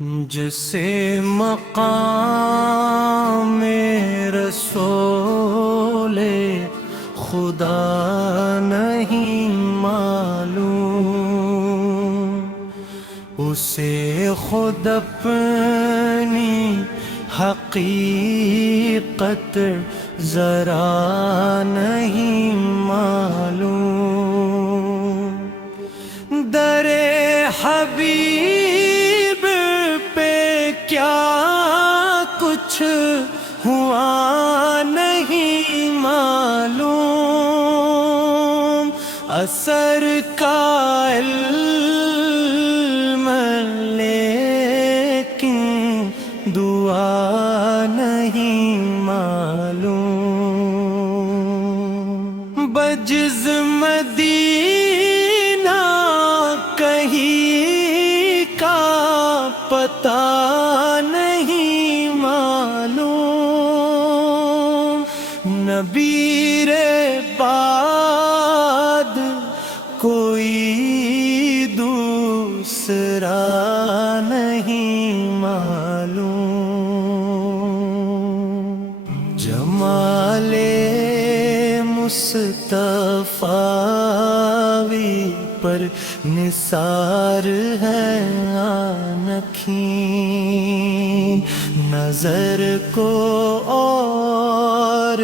جسے مقام رسول خدا نہیں معلوم، اسے خود اپنی حقیقت ذرا نہیں معلوم۔ در حبیب پہ کیا کچھ ہوا نہیں معلوم، اثر کا علم لیکن دعا نہیں معلوم۔ بجز مدینہ کہیں کا پتہ نہیں معلوم، نبی بعد کوئی دوسرا نہیں معلوم۔ جمال مصطفی پر نثار ہے آنکھیں، نظر کو اور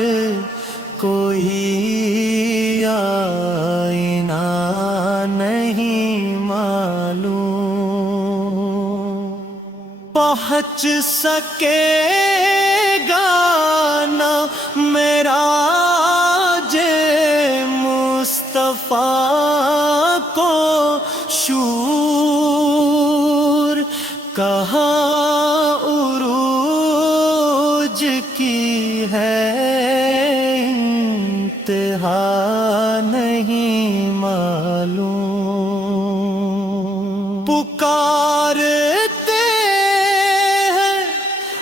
کوئی آئینہ نہیں معلوم۔ پہنچ سکے گا نہ معراج مصطفیٰ کو شور، کہاں عروج کی ہے انتہا نہیں معلوم۔ پکارتے ہیں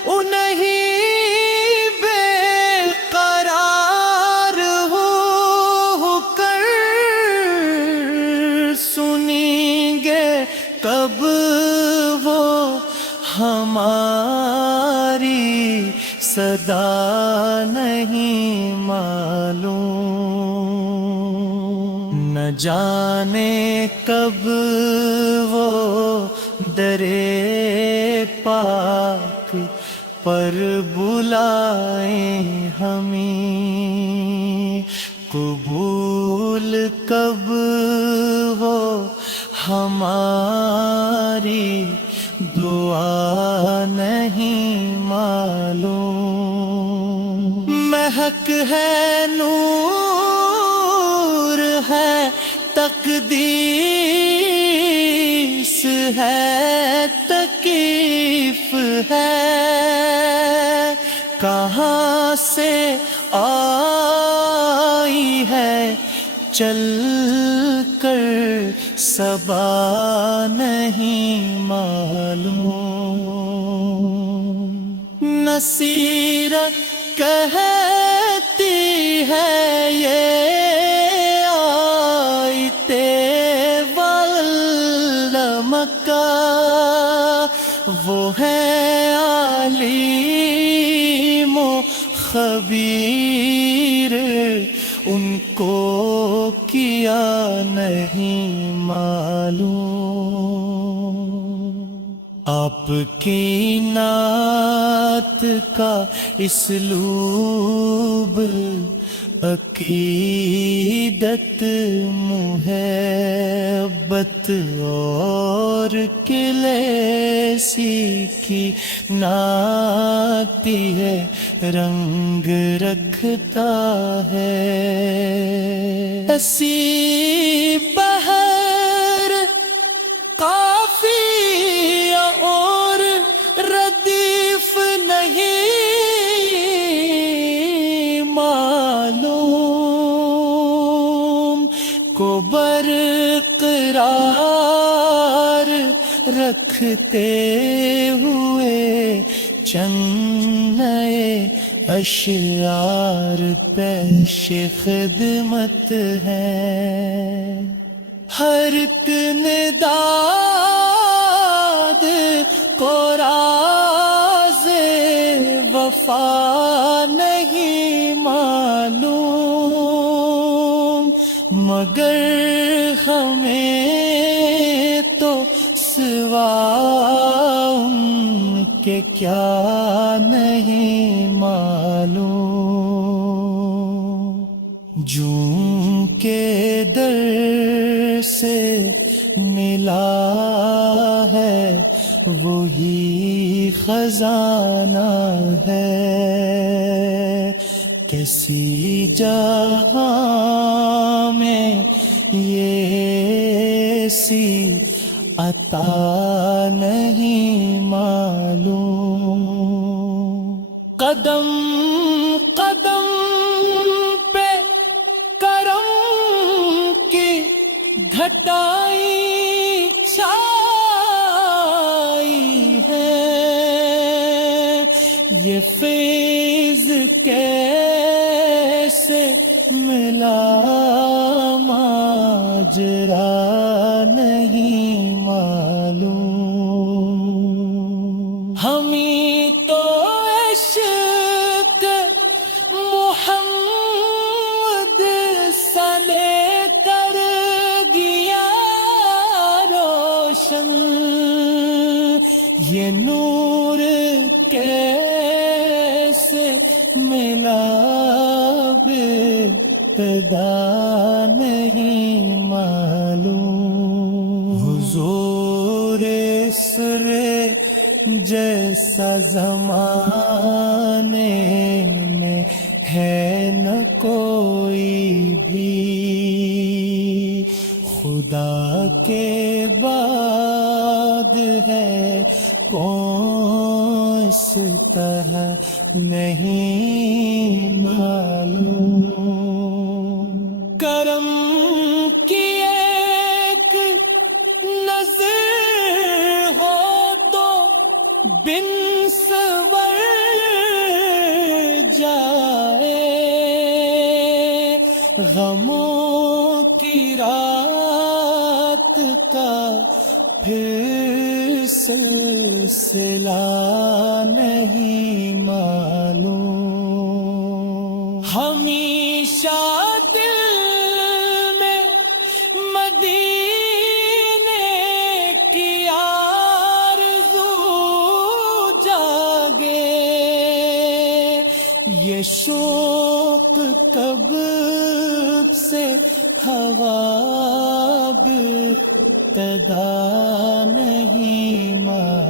انہیں بے قرار ہو کر، سنیں گے کب وہ ہماری صدا نہیں معلوم۔ نہ جانے کب وہ درے پاک پر بلائیں ہمیں، قبول کب وہ ہماری دعا نہیں معلوم۔ مہک ہے نور ہے تقدیس ہے تکیف ہے، کہاں سے آئی ہے چل کر صبا نہیں معلوم۔ نصیرت کہتی ہے یہ آیتے مکہ، وہ ہے عالم و خبیر، ان کو کیا نہیں معلوم۔ آپ کی نعت کا اسلوب عقیدت محبت اور کلیسی کی نعتی ہے، رنگ رکھتا ہے ایسی بہر قافیہ اور ردیف نہیں معلوم، کو برقرار رکھتے ہوئے چند نئے اشعار پیش خدمت ہیں۔ ہر ایک نداد کو راز وفا نہیں معلوم، مگر ہمیں تو سوا ان کے کیا نہیں معلوم، جوں کے در سے ملا ہے وہی خزانہ ہے، کسی جہاں میں یہ سی عطا نہیں معلوم، قدم قدم پہ کرم کی گھٹائی چھائی ہے، یہ فیض کیسے ملا ماجرا نہیں معلوم، ہمیں تو عشق محمد سنے کر گیا روشن، یہ نور کیسے ملا ابتدا نہیں معلوم، حضور سر جیسا زمانے میں ہے نہ کوئی بھی، خدا کے بعد ہے کون اس طرح نہیں معلوم، کرم کی ایک نظر ہو تو بن سور جائے، غموں کی رات کا پھر سلسلہ نہیں معلوم، ہمیشہ دل میں مدینے کی آرزو جاگے، یہ شوق کب سے ہوا ابتدا نہیں معلوم،